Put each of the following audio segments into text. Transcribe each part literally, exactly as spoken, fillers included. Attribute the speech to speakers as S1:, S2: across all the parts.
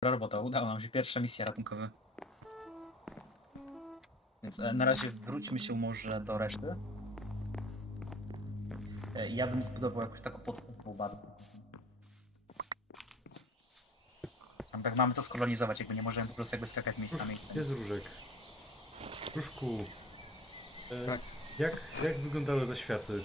S1: Dobra robota, udało nam się. Pierwsza misja ratunkowa. Więc e, na razie wróćmy się może do reszty. E, Ja bym zbudował jakąś taką podstawową bazę. Tam tak mamy to skolonizować, jakby nie możemy po prostu jakby skakać miejscami.
S2: Róż, jest różek. Różku, e,
S3: Tak.
S2: jak, jak wyglądały zaświaty?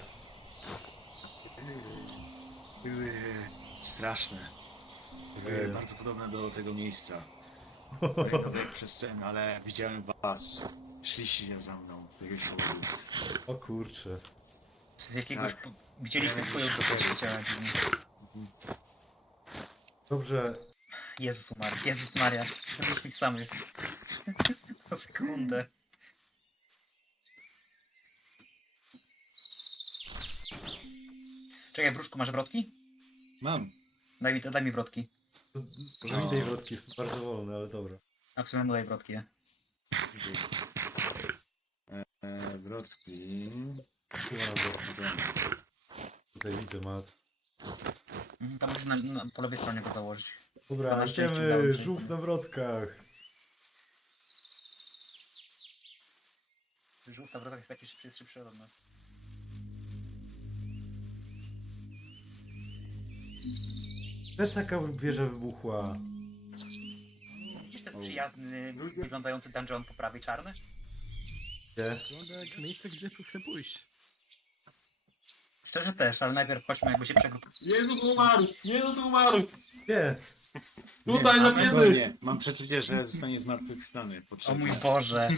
S3: Były straszne. Były
S2: Ej.
S3: bardzo podobne do tego miejsca. Pamiętam przez scenę, ale widziałem was. Szliście za mną z jakiegoś powodu.
S2: O kurczę.
S1: Czy z jakiegoś...
S3: Tak.
S1: po- Widzieliśmy
S3: Ja
S1: twoją
S3: jakiś
S1: dupę
S3: powód.
S1: ciała.
S2: Dobrze,
S1: Jezus umarł, Jezus Maria. Żebyśmy ich samych. Na sekundę. Czekaj, wróżku, masz wrotki?
S3: Mam.
S1: Daj mi, daj mi wrotki.
S2: to, to mi tej wrotki jest bardzo wolny, ale dobra.
S1: A w sumie mu daj wrotki. nie?
S3: E, e, wrotki.
S2: Tu ma wrotki. Tutaj widzę, ma.
S1: Mhm, tam możesz na, na, po lewej stronie go założyć.
S2: Dobra,
S1: Na szczęście
S2: idziemy,
S1: dałem ci-
S2: żółw na wrotkach.
S1: Żółta wrotek jest taki szybszy, jest szybszy od nas.
S2: Też taka wieża wybuchła.
S1: Widzisz ten przyjazny, wyglądający dungeon po prawej czarny?
S2: Gdzie?
S4: Wygląda jak miejsce, gdzie tu chcę pójść.
S1: Szczerze też, ale najpierw chodźmy jakby się przegrupować.
S5: Jezus umarł! Jezus umarł!
S2: Gdzie?
S5: Tutaj na biedy!
S3: Spokojnie. Mam przeczucie, że zostanie zmartwychwstany. po
S1: O
S3: trzech
S1: mój
S3: dniach.
S1: Boże!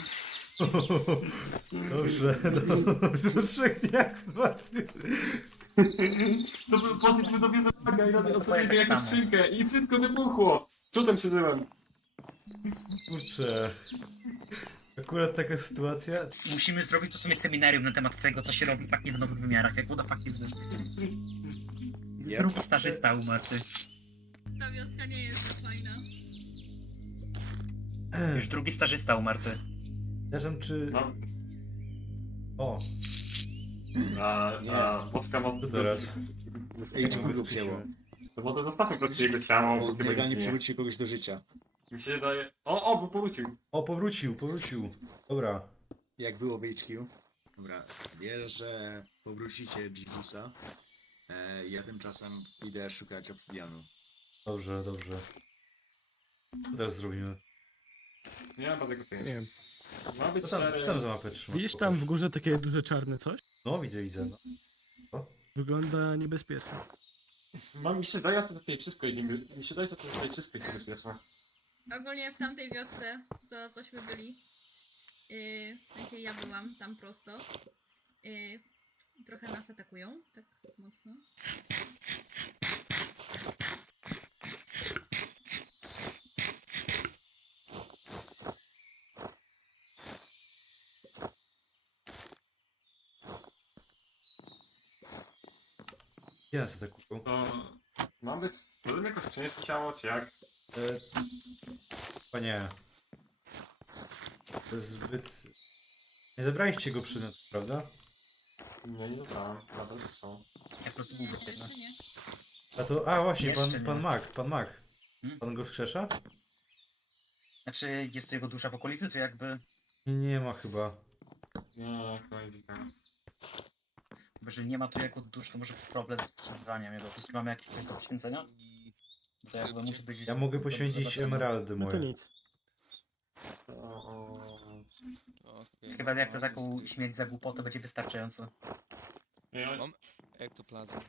S2: Dobrze, dobrze. Po trzech dniach zmartwy.
S5: To by poszliśmy do Wiezowaga i
S1: No,
S5: robię
S1: to
S5: otworzyli
S1: tak
S5: jakąś
S1: samo.
S5: skrzynkę i wszystko wybuchło! Cudem przeżyłem.
S2: Kurczę. Akurat taka sytuacja.
S1: Musimy zrobić to sobie seminarium na temat tego, co się robi w w nowych wymiarach. Jak uda fakt jest...
S3: Yep.
S1: Drugi starzysta umarł. ty.
S6: Ta wioska nie jest za fajna.
S1: Już drugi starzysta umarł. ty.
S2: Przepraszam, czy.
S5: No.
S2: O,
S5: A,
S3: Nie.
S5: a, Boska
S2: co teraz?
S3: Ej, czemu
S2: Mogę
S3: go
S2: skusiłem.
S3: wzięło?
S5: To może zostawmy po prostu jego ciało, bo chyba
S3: Niech
S5: nie
S3: nie
S5: zginie.
S3: przywróci kogoś do życia.
S5: Mi się daje... O, o, bo powrócił.
S2: O, powrócił, powrócił. Dobra.
S3: Jak było w H Q. Dobra, wierzę, że powrócicie Jezusa. E, ja tymczasem idę szukać obsydianu.
S2: Dobrze, dobrze. Co teraz zrobimy?
S5: Nie mam tego
S4: Nie
S5: pojęcia.
S4: wiem.
S5: Ma być
S2: Co tam,
S5: cztery...
S2: co tam za mapę trzymasz?
S4: Widzisz tam w
S2: Pokaż.
S4: górze takie duże czarne coś?
S2: No, widzę, widzę. No.
S4: Wygląda niebezpiecznie.
S5: Mam mi się zdaje, że tutaj wszystko jest niby... Mi się daje, że tutaj wszystko jest niebezpieczne.
S6: Ogólnie w tamtej wiosce, co cośmy byli, yy, w sensie ja byłam tam prosto, yy, trochę nas atakują, tak mocno.
S2: Gdzie nas atakują?
S5: To... Mam być... Możemy jakoś przenieść to ciało, czy jak?
S2: E... Panie. To jest zbyt. Nie zabraliście go przy nas, prawda?
S5: Nie, nie zabrałem. Nadal tu są.
S1: Ja po prostu
S6: Nie,
S1: był biedny.
S6: jeszcze nie.
S2: A to. A właśnie, pan,
S1: Jeszcze nie.
S2: pan Mak, pan Mak.
S1: Hmm?
S2: Pan go wskrzesza?
S1: Znaczy, jest to jego dusza w okolicy, czy jakby...
S2: Nie, nie ma chyba.
S5: Nie, chyba nie dzikałem.
S1: Bo jeżeli nie ma tu jego dusz, to może być problem z przyzwaniem jego. Po prostu mamy jakieś coś do poświęcenia i... To jakby musi być...
S2: Ja mogę poświęcić emeraldy
S4: No to
S2: moje.
S4: nic.
S5: O, o...
S1: Chyba jak to taką śmierć za głupotę będzie wystarczająco.
S5: Nie,
S7: Mam ektoplazmę.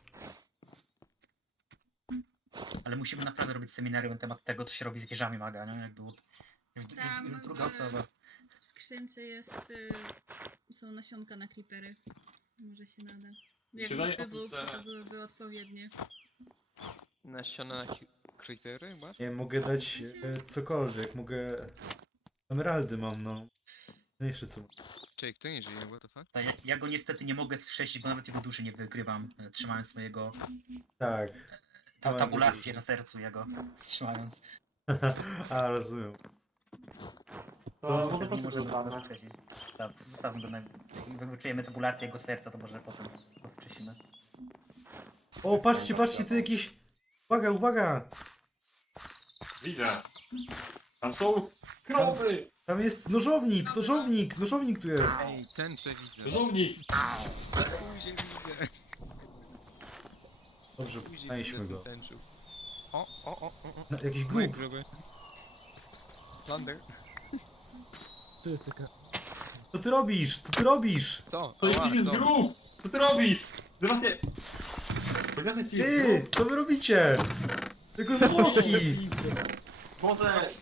S1: Ale musimy naprawdę robić seminarium na temat tego, co się robi z wieżami maga, nie? Jakby... Już, już,
S6: Tam
S1: już druga
S6: w-
S1: osoba.
S6: W skrzynce jest, yy, są nasionka na creepery. Może się nada.
S5: się daje
S6: Jakby
S5: oprócz,
S6: wybuch,
S5: że-
S6: to byłyby odpowiednie.
S7: Nasiona na creepery, chyba?
S2: Nie, mogę dać e, cokolwiek, mogę. Emeraldy mam, no. Mniejsze co.
S7: Czekaj, kto nie żyje, what the fuck?
S1: Tak, ja, ja go niestety nie mogę wskrzesić, bo nawet jego duszy nie wygrywam, e, trzymając swojego...
S2: Tak.
S1: Ta,
S2: Mam
S1: tabulację
S2: duszy.
S1: na sercu jego, trzymając.
S2: A, rozumiem.
S5: to
S2: To
S5: może po
S1: Nie
S5: prostu
S1: możemy go
S5: zostawmy.
S1: wskrzesić. Tak, zostawmy go na... Jak wykluczujemy tabulację jego serca, to może potem go wskrzesimy.
S2: O, patrzcie, patrzcie, tu jakiś. Uwaga, uwaga!
S5: Widzę. Tam są krowy!
S2: Tam jest nożownik, nożownik, nożownik tu jest.
S7: Ej, tęczę widzę.
S5: Żołnierz!
S7: Później widzę.
S2: Dobrze,
S7: Później
S2: znaleźliśmy
S7: widzę,
S2: go.
S7: co tęczył. O, o, o, o, o.
S2: Na, jakiś
S7: Moje
S2: grób.
S7: gruby. Plunder.
S4: Tu jest taka...
S2: Co ty robisz? Co ty robisz?
S7: Co?
S5: To jest
S7: Ała,
S5: jest
S7: co?
S5: grób! Co ty robisz? Właśnie... Właśnie ci jest
S2: Ty,
S5: grób!
S2: co wy robicie? Tylko zwłoki!
S5: Boże!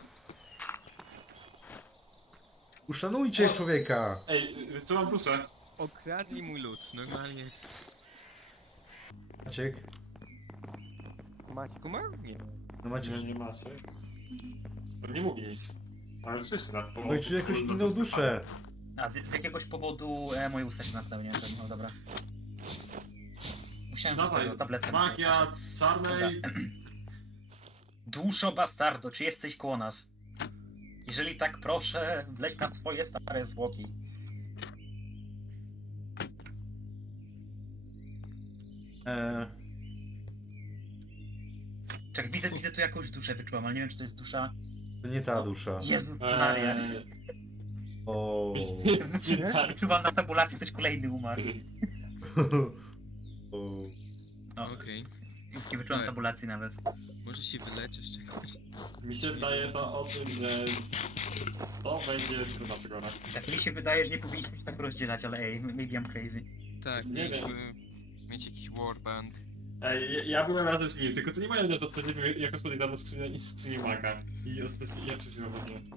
S2: Uszanujcie człowieka.
S5: Ej, y, co mam proszę?
S7: Okradli mój lód, normalnie.
S2: Maciek,
S7: Maciek umarł? Nie.
S2: no Maciek,
S5: Nie, nie masz, tak? To nie mówi nic. Ale wszyscy tak. bo-
S2: oj, czy jakąś inną duszę.
S1: A z, z jakiegoś powodu e, moje usta się zamknęły, nie wiem czemu, no dobra. Musiałem wziąć
S5: Dawaj,
S1: tego tabletkę.
S5: magia czarnej...
S1: Duszo bastardo, czy jesteś koło nas? Jeżeli tak, proszę, wleć na swoje stare zwłoki.
S2: Eee,
S1: Czekaj, widzę, widzę tu jakąś duszę wyczułam, ale nie wiem, czy to jest dusza...
S2: to nie ta dusza.
S1: Jezu Maria.
S5: Eee...
S2: O.
S1: Wyczuwam na tabulacji, ktoś kolejny umarł.
S2: O.
S1: No,
S7: Okej.
S1: nie wyczułam
S7: Ej.
S1: tabulacji nawet.
S7: Może się wyleczysz z czegoś.
S5: Mi się wydaje to o tym, że to będzie trudna przygoda.
S1: Tak mi się wydaje, że nie powinniśmy się tak rozdzielać, ale ej, maybe I'm crazy.
S7: Tak,
S5: Nie
S7: mieliśmy mieć jakiś warband.
S5: Ej, ja, ja byłem razem z nim, tylko to nie moja wina, że otworzyliśmy jako podejrzano skrzynię i skrzynię maka. I ostatecznie ja przesyłam od niej.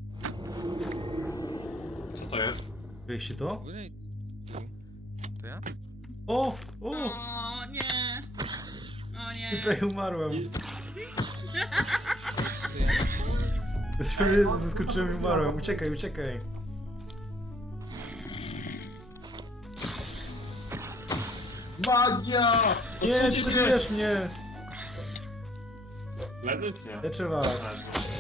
S5: Co to jest?
S2: Wiecie
S7: W
S2: to?
S7: ogóle... Tu. To ja?
S2: O! O!
S6: O nie. O nie.
S2: Prawie umarłem.
S5: I-
S7: To ja?
S2: Prawie zaskoczyłem i umarłem. Uciekaj, uciekaj.
S5: Magia!
S2: Nie,
S5: Odsuńcie się!
S2: przebierz mnie!
S5: Leżyć nie.
S2: Leczę was.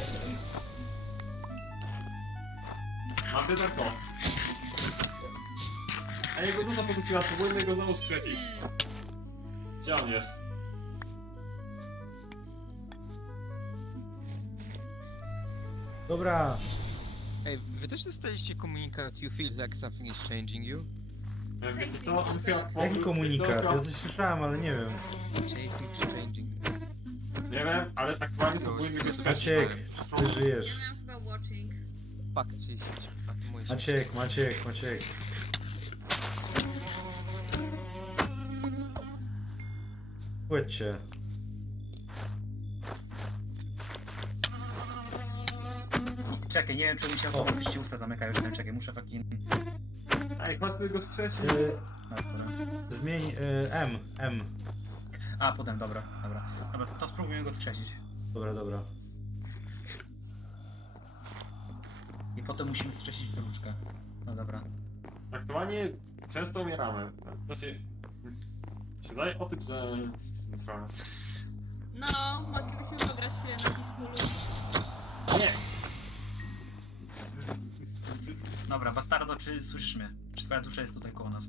S5: Mam wiaderko. A jego dusza powróciła, powinny go znowu skrzesić. Gdzie on jest?
S2: Dobra.
S7: Ej, wy też dostaliście komunikat You feel like something is changing you?
S5: E,
S6: Take
S5: wiecie
S6: me
S5: co?
S6: to
S5: Chyba-
S6: the-
S2: Jaki komunikat?
S5: chyba-
S2: Ja coś słyszałem, ale nie wiem.
S7: Chasing czy changing?
S5: Nie wiem, ale aktualnie to powinny go skrzesić.
S2: Maciek, czy ty żyjesz?
S6: Ja miałam chyba watching.
S7: Fakt, chasing. A to moje się...
S2: Maciek, Maciek, Maciek. Płyćcie.
S1: Czekaj, nie wiem, czy mi się
S2: O.
S1: oczywiście usta zamykają, czy nie, czekaj, muszę fucking...
S5: Ej, chodźmy go skrzesić.
S2: Y,
S1: No, dobra.
S2: zmień y, M, M.
S1: A, potem, dobra, dobra. Dobra, to, to spróbujmy go skrzesić.
S2: Dobra, dobra.
S1: I potem musimy skrzesić wróżkę. No dobra.
S5: Aktualnie często umieramy. Znaczy, się daje o tym, że...
S6: No, moglibyśmy pograć chwilę na Peacefulu.
S5: Nie!
S1: Dobra, bastardo, czy słyszysz mnie? Czy twoja dusza jest tutaj koło nas?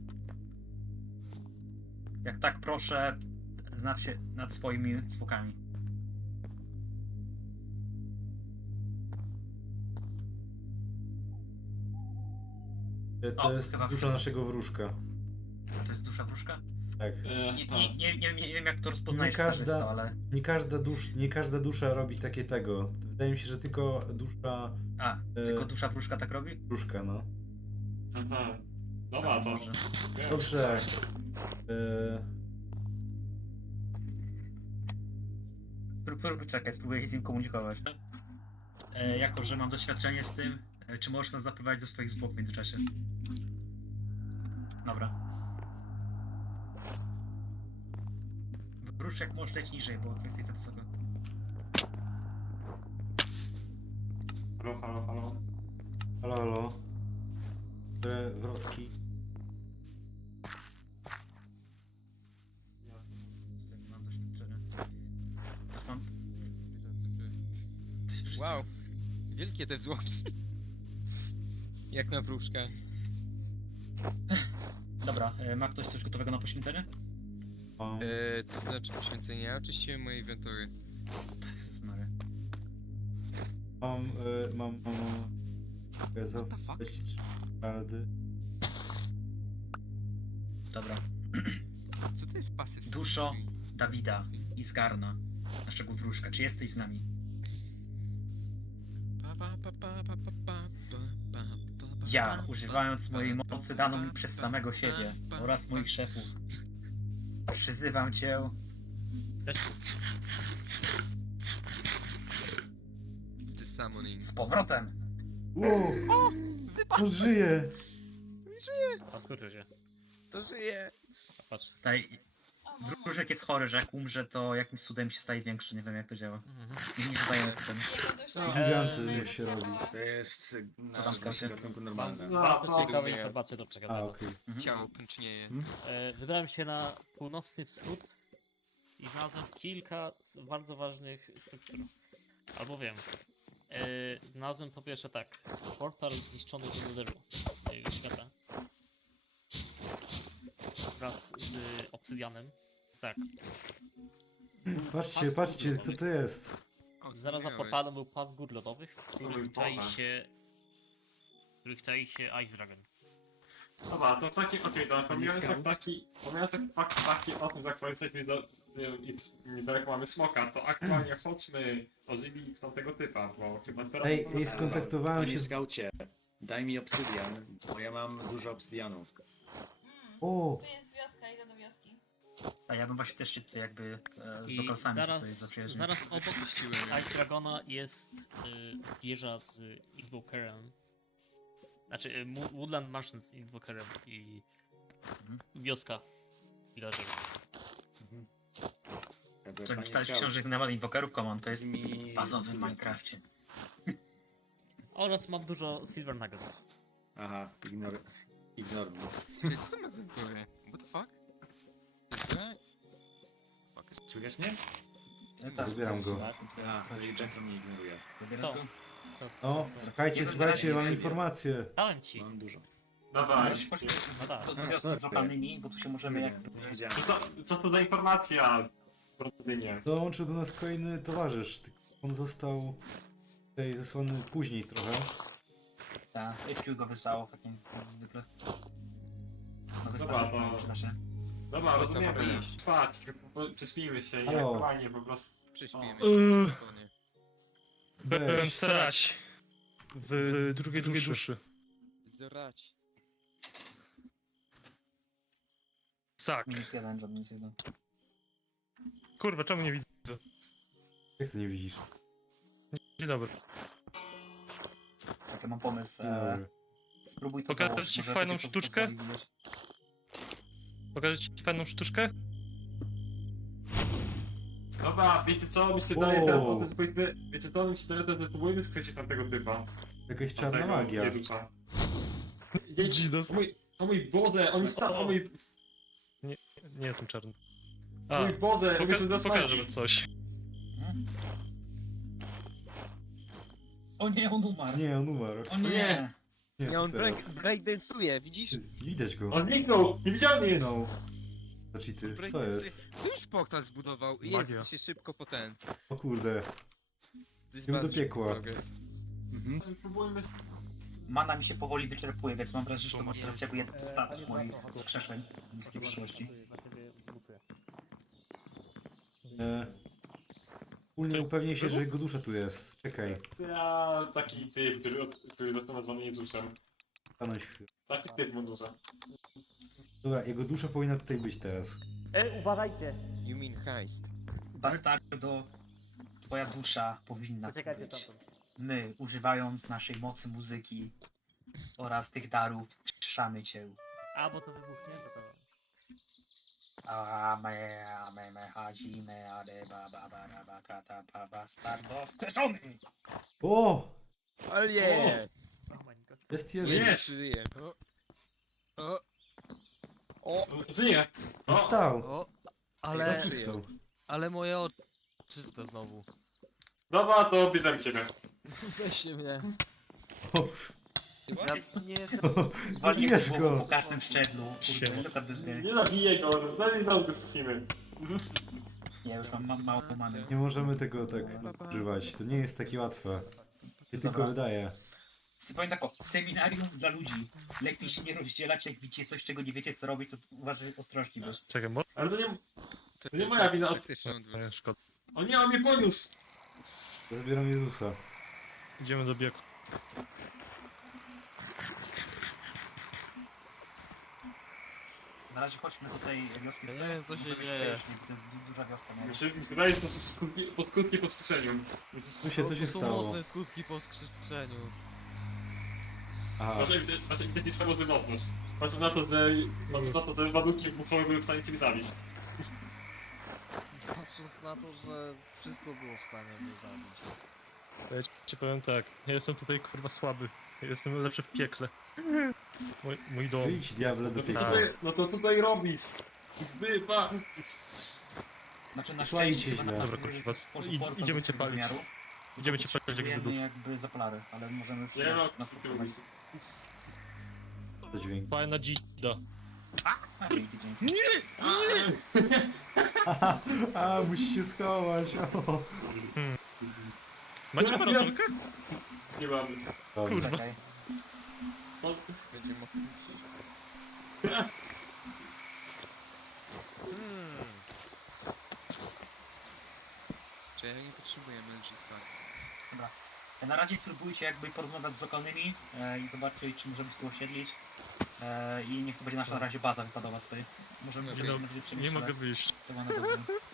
S1: Jak tak, proszę, znać się nad swoimi zwłokami.
S2: Y, To
S1: O,
S2: jest
S1: chyba
S2: dusza
S1: chwilę.
S2: naszego wróżka.
S1: To jest dusza wróżka?
S2: Tak.
S5: E,
S1: Nie,
S5: a.
S1: nie, nie, nie, nie wiem, jak to rozpoznajesz,
S2: Nie
S1: co to jest
S2: każda-
S1: to, ale...
S2: Nie każda, dusz, nie każda dusza robi takie tego. Wydaje mi się, że tylko dusza
S1: A,
S2: E.
S1: tylko dusza wróżka tak robi?
S2: wróżka, no.
S5: Aha. Dobra, to...
S1: Może.
S5: wiem.
S2: Dobrze. Y,
S1: Prób, prób, czekaj, spróbuję się z nim komunikować. E, jako, że mam doświadczenie z tym, e, czy możesz nas zaprowadzić do swoich zwłok w międzyczasie? Dobra. Wróć jak możesz leć niżej, bo jesteś za wysoko.
S5: Halo, halo, halo.
S2: halo, halo. Które wrotki?
S1: Mam doświadczenie. Mam...
S7: Wow. Wielkie te wzłoki. Jak na wróżka.
S1: Dobra, e, ma ktoś coś gotowego na poświęcenie?
S2: O,
S7: Eee, to znaczy poświęcenie. Ja oczyściłem moje inwentory.
S1: Jezus Maria.
S2: Mam, y, mam, mam, mam.
S7: What the fuck?
S2: Cześć, Rady.
S1: Dobra.
S7: Co to jest pasyw?
S1: Duszo Dawida i Zgarna, naszego wróżka. Czy jesteś z nami?
S7: Pa, pa, pa, pa, pa, pa, pa, pa, pa, pa,
S1: Ja,
S7: pa,
S1: używając
S7: pa,
S1: mojej
S7: pa,
S1: mocy
S7: pa,
S1: daną mi
S7: pa,
S1: przez
S7: pa,
S1: samego
S7: pa,
S1: siebie
S7: pa,
S1: oraz
S7: pa.
S1: moich szefów, przyzywam cię
S7: It's the summoning.
S1: z powrotem.
S2: Wow, on żyje!
S4: Paskurczy się.
S7: To żyje!
S4: Patrz.
S1: Tutaj
S6: O, mamo.
S1: wróżek jest chory, że jak umrze, to jakimś cudem się staje większy. Nie wiem jak to działa.
S7: Mhm.
S1: Nie zadaję ten.
S6: Jego dusza
S4: No,
S2: gigantyzm
S6: jest
S2: już się robi.
S6: cała.
S3: To jest e, na
S1: tam
S3: naszym
S1: skacze?
S3: gatunku
S4: Mam
S3: normalne.
S4: bardzo
S5: No,
S4: ciekawe
S7: no.
S4: informacje do
S2: A,
S4: przekazania.
S2: okej.
S1: Mhm.
S7: Ciało pęcznieje.
S4: E, Wybrałem się na północny wschód i znalazłem kilka z- bardzo ważnych struktur. Albowiem, e, znalazłem po pierwsze tak, portal zniszczony do modelu mojego świata wraz z obsydianem. Tak,
S2: Patrzcie, patrzcie, kto to jest.
S7: O,
S4: zaraz za
S7: zrozumiałe.
S4: portalem był pas gór lodowych, w
S5: Oj,
S4: których czai
S5: Boże.
S4: się, w których czai się Ice Dragon.
S5: Dobra, to taki, okej, okay, pomijając tak
S3: Scout?
S5: taki, pomijając tak fakt taki o tym, że aktualnie jesteśmy do, i niedaleko mamy smoka, to aktualnie chodźmy o Zibi z tamtego typa, bo chyba teraz...
S2: Ej, ej, skontaktowałem się
S3: Panie
S2: z...
S3: skaucie, daj mi obsydian, bo ja mam dużo obsydianu.
S6: Mm.
S2: O,
S6: Tu jest wioska, idę do wioski.
S1: A ja bym właśnie też się tutaj jakby e, z
S4: I
S1: lokalsami się
S4: zaraz,
S1: tutaj zaprzyjaźnił.
S4: zaraz obok
S7: Puściłem.
S4: Ice Dragona jest y, wieża z Invokerem. Znaczy y, Mo- Woodland Mansion z Invokerem i
S1: Mhm.
S4: wioska villagerów.
S3: Jakby,
S1: Co nie
S3: panie
S1: czytałeś
S3: scout,
S1: książek na temat inwokerów? Common, to jest
S3: daj mi
S1: bazowy w
S3: obsydian.
S1: Minecrafcie.
S4: Oraz mam dużo Silver Nuggets.
S3: Aha, ignor... Ignor mnie.
S7: Czekaj, co to ma za górę? What the fuck? To jest gra? Fuck.
S3: Słychać mnie?
S1: No tak,
S2: Zabieram go.
S3: A, to Jetro mnie ignoruje.
S1: Zabierasz
S4: To.
S1: go?
S4: To,
S2: o, słuchajcie,
S1: Nie
S2: słuchajcie, mam
S3: rozmawiajcie.
S2: informację.
S4: dałem ci.
S3: Mam dużo.
S5: Dawaj,
S1: Możesz poszli
S4: No tak.
S1: do, do
S3: A,
S1: wioski
S3: sorry.
S1: z lokalnymi, bo tu się możemy
S3: Nie,
S1: jakby...
S3: nie wiedziałem.
S5: co to, co to za informacja, Brodynie?
S2: Dołączył do nas kolejny towarzysz, tylko on został tutaj zesłany później trochę.
S1: Tak, H Q go wysłało, tak jak zwykle. No
S5: Dobra,
S1: wystarczy,
S5: to-
S1: że przyda się.
S5: Dobra,
S7: To
S5: rozumiemy.
S7: dobra.
S5: Spać, prześpijmy się i
S2: Halo.
S5: aktualnie po prostu...
S7: Prześpimy.
S8: Eee.
S7: Spokojnie.
S8: Będę
S2: Weź.
S8: starać w drugiej, drugiej duszy.
S7: Zorać.
S8: Tak.
S1: Minus jeden, żadny minus jeden.
S8: Kurwa, czemu nie widzę?
S2: Jak to nie widzisz?
S8: Dzień dobry.
S1: Tak, ja mam pomysł.
S2: Dzień
S1: E,
S2: dobry.
S1: spróbuj to
S8: Pokażesz
S1: założyć,
S8: ci
S1: może
S8: fajną
S1: to cię
S8: sztuczkę?
S1: pozwoli widzieć.
S8: Pokażę ci fajną sztuczkę?
S5: Dobra, wiecie co, mi się daje
S2: Wow.
S5: teraz po tym, powiedzmy, wiecie co, mi się daje teraz, że próbujemy skreślić tamtego typa.
S2: Jakaś czarna
S5: Tamtego
S2: magia.
S5: Jezusa. Dzieci,
S8: Jesus.
S5: o mój, o mój Boże, on jest
S8: O.
S5: o mój,
S8: Nie jestem czarny.
S5: o
S8: A,
S5: mój Boże, on jest
S8: poka
S5: bez
S8: pokażę
S5: magii.
S8: wam coś.
S1: Hmm? O nie, on umarł.
S2: Nie, on umarł.
S1: O nie.
S5: Nie.
S2: Nie,
S7: Nie,
S2: co
S7: on break,
S2: teraz?
S7: breakdance'uje, widzisz?
S2: Nie widać go.
S5: On zniknął, niewidzialny jest.
S2: No. Znaczy ty, co
S7: Breakdance'uje.
S2: jest?
S7: Tu już portal zbudował. Jest,
S8: Magia.
S7: to się szybko po ten.
S2: O kurde.
S7: To jest
S2: Idę do
S7: bardzo
S2: piekła.
S7: szybko progres.
S3: Mhm.
S5: Próbujemy...
S1: Mana mi się powoli wyczerpuje, więc mam wrażenie, że to
S8: Tu
S1: może
S8: masz-
S1: jakby jeden z
S4: Eee,
S1: ostatnich
S4: panie
S1: moich
S4: Marko,
S1: skrzeszeń niskiej przyszłości.
S4: Dla ciebie butuję.
S2: E, Wspólnie upewnię się, że jego dusza tu jest. Czekaj.
S5: Ja, taki typ, który, od- który został nazwany Jezusem.
S2: Stanąć chwilę.
S5: Taki typ Medusa.
S2: Dobra, jego dusza powinna tutaj być teraz.
S4: E, uważajcie!
S7: You mean heist.
S1: Bastardo, twoja dusza powinna tu
S4: Poczekajcie
S1: być.
S4: tamtąd.
S1: My, używając naszej mocy muzyki oraz tych darów, wstrzamy cię.
S4: A, bo to wybuchnie, to to...
S1: A me, a me, me, hadzimy, ale ba, ba, ba, ra, ba, kata, pa, bastardo, wkurzony!
S2: O!
S7: Ale nie!
S4: Oh my god.
S2: Jest Jezus.
S5: Jest!
S7: Żyje. O. O. O.
S5: Żyje! O!
S2: Wstał!
S9: O,
S2: Ale...
S9: ale,
S2: Wstał.
S9: ale moje oczy czyste znowu.
S5: Dobra, to bierzemy ciebie.
S9: Weźcie mnie.
S2: O,
S9: Ja nie jestem...
S2: Zabijesz
S1: po,
S2: go!
S1: po każdym szczeblu, kurde,
S8: Siema.
S1: naprawdę zwie.
S5: Nie zabiję go, daj mi go słyszymy.
S1: Nie, już mam ma, mało many.
S2: Nie możemy tego tak używać. To nie jest takie łatwe. Się tylko
S1: Dobra.
S2: wydaje.
S1: Ty powiem tak o, seminarium dla ludzi. Lepiej się nie rozdzielać, jak widzicie coś, czego nie wiecie co robić, to uważaj ostrożnie, wiesz.
S8: Czekaj, może...
S5: Ale to nie...
S7: To
S5: To nie moja wina.
S7: Faktycznie odwrót.
S8: Nie, szkoda.
S5: O nie, on mnie poniósł!
S2: Zabieram Jezusa.
S8: Idziemy do biegu.
S1: Na razie chodźmy do tej wioski.
S9: Ja nie wiem, co się
S1: Może być
S9: dzieje.
S1: wcześniej, bo to jest du- duża wioska, nie?
S5: Mi się mi się wydaje, że to są skutki, po skutki po skrzyczeniu.
S2: Tu się co się
S9: To są
S2: stało?
S9: mocne skutki po skrzyczeniu.
S2: Aha.
S5: Masz ewide- masz ewidentnie samozywotność. Patrz na to, że... Patrz na to, że ładunki bufowe były w stanie cię zabić.
S9: Patrząc na to, że wszystko było w stanie mnie zabić.
S8: To ja ci powiem tak, ja jestem tutaj kurwa słaby. Jestem lepszy w piekle. Mój, mój dom.
S2: Idź diable do
S5: No to
S2: piekła.
S5: co tutaj, no to tutaj robisz? Bywa!
S1: Znaczy na
S2: Słuchajcie
S1: szczęście chyba
S2: źle.
S1: na
S8: Dobra,
S1: pewno
S8: kurwa,
S1: stworzył
S8: i-
S1: portal
S8: idziemy
S1: do
S8: cię
S1: tego
S8: palić.
S1: wymiaru.
S8: Idziemy cię palić jak
S1: Potrzebujemy
S8: wydób.
S1: jakby zapalary, ale możemy już...
S5: Nie wiem,
S1: na-
S5: jak
S1: na
S5: to
S1: spokojnie.
S2: To dźwięk.
S8: Fajna dzida.
S1: A, dzięki, dzięki.
S2: A, musi się schować. O.
S8: Macie parasolkę?
S5: Nie mamy.
S2: Dobra.
S8: Kurwa.
S1: Czekaj.
S5: No,
S7: Będzie mo-
S9: Hmm.
S7: Czy ja nie potrzebujemy jetpack?
S1: Na razie spróbujcie jakby porozmawiać z lokalnymi e, i zobaczyć, czy możemy się tu osiedlić. E, I niech to będzie nasza na razie baza wypadowa tutaj. Możemy
S7: Nie
S1: gdzieś
S8: no,
S1: na chwilę
S8: Nie
S1: przemieścić,
S8: mogę
S1: ale
S8: wyjść.
S1: to ma na dobrze.